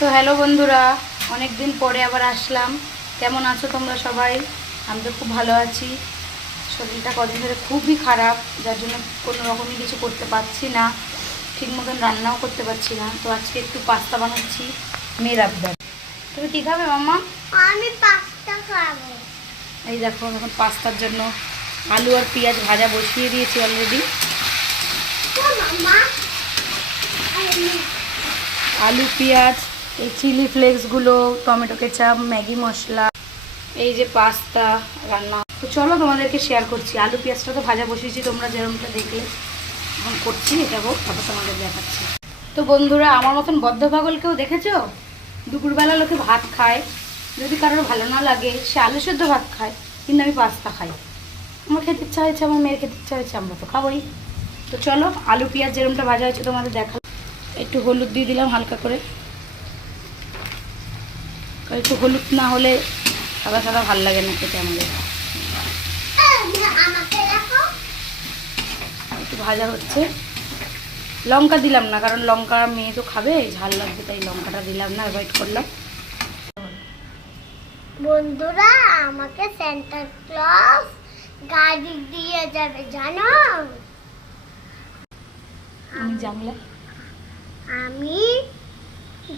তো হ্যালো বন্ধুরা, অনেক দিন পরে আবার আসলাম। কেমন আছো তোমরা সবাই? আমি তো খুব ভালো আছি। শরীরটা কদিন ধরে খুবই খারাপ, যার জন্য কোনো রকমই কিছু করতে পারছি না, ঠিক মতন রান্নাও করতে পারছি না। তো আজকে একটু পাস্তা বানাচ্ছি, মেয়ের আবদার। তুমি কী খাবে মাম্মা? আমি পাস্তা খাবো। এই দেখো, এখন পাস্তার জন্য আলু আর পেঁয়াজ ভাজা বসিয়ে দিয়েছি অলরেডি। আলু, পেঁয়াজ, এই চিলি ফ্লেক্সগুলো, টমেটো কেচাপ, ম্যাগি মশলা, এই যে পাস্তা রান্না। তো চলো তোমাদেরকে শেয়ার করছি। আলু পেঁয়াজটা তো ভাজা বসিয়েছি, তোমরা যেরকমটা দেখলে এখন করছি, এটা হোক তারপর তোমাদের দেখাচ্ছি। তো বন্ধুরা, আমার মতন বদ্ধ পাগল কেউ দেখেছো? দুপুরবেলা লোকে ভাত খায়, যদি কারোর ভালো না লাগে সে আলু সেদ্ধ ভাত খায়, কিন্তু আমি পাস্তা খাই। আমার খেতে ইচ্ছা হয়েছে, আমার মেয়ের খেতে ইচ্ছা হয়েছে, আমরা তো খাবোই। তো চলো, আলু পেঁয়াজ যেরকমটা ভাজা হয়েছে তোমাদের দেখালাম। একটু হলুদ দিয়ে দিলাম হালকা করে, একটু হলুদ না হলে সাদা সাদা ভালো লাগে না খেতে আমাদের। একটু ভাজা হচ্ছে, লঙ্কা দিলাম না, কারণ লঙ্কা মেয়ে তো খাবে, ঝাল লাগবে, তাই লঙ্কাটা দিলাম না, অ্যাভয়েড করলাম। বন্ধুরা, আমাকে সান্তা ক্লজ গাড়ি দিয়ে যাবে জানো? আমি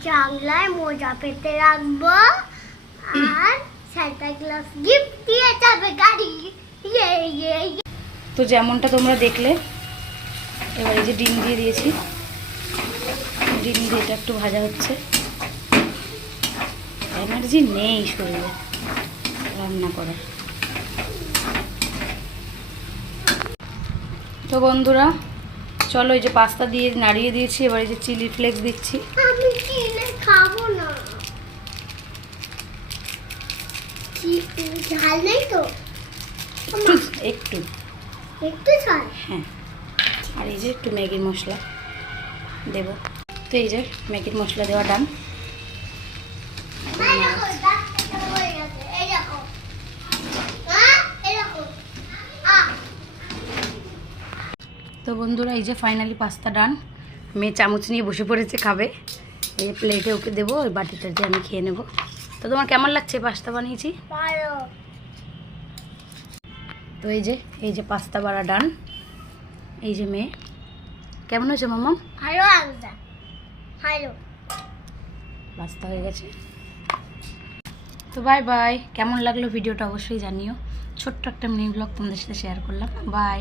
জানলায় মোজা পেতে রাখবো আর সান্তা ক্লজ গিফট দিয়ে যাবে গাড়ি। তো যেমনটা তোমরা দেখলে, এবারে যে ডিম দিয়ে দিয়েছি, ডিম দিয়ে এটা একটু ভাজা হচ্ছে। এনার্জি নেই শরীরে রান্না করে। তো বন্ধুরা চলো, এই যে পাস্তা দিয়ে নাড়িয়ে দিয়েছি, এবার এই যে চিলি ফ্লেক্স দিচ্ছি। আমি চিলি খাবো না, ঝাল নেই তো? একটু একটু একটু ঝাল, হ্যাঁ। আর এই যে একটু ম্যাগির মশলা দেব। তো এই যে ম্যাগির মশলা দেওয়া ডান। তো বন্ধুরা, এই যে ফাইনালি পাস্তা ডান। মেয়ে চামচ নিয়ে বসে পড়েছে, খাবে। এই যে প্লেটে ওকে দেবো, ওই বাটিটাতে আমি খেয়ে নেব। তো তোমার কেমন লাগছে পাস্তা বানিয়েছি? ভালো। তো এই যে পাস্তা বাড়া ডান। এই যে মেয়ে, কেমন হয়েছে মাম্মা? ভালো লাগছে, ভালো। পাস্তা হয়ে গেছে। তো বাই বাই। কেমন লাগলো ভিডিওটা অবশ্যই জানিও। ছোট্ট একটা মিনি ব্লগ তোমাদের সাথে শেয়ার করলাম। বাই।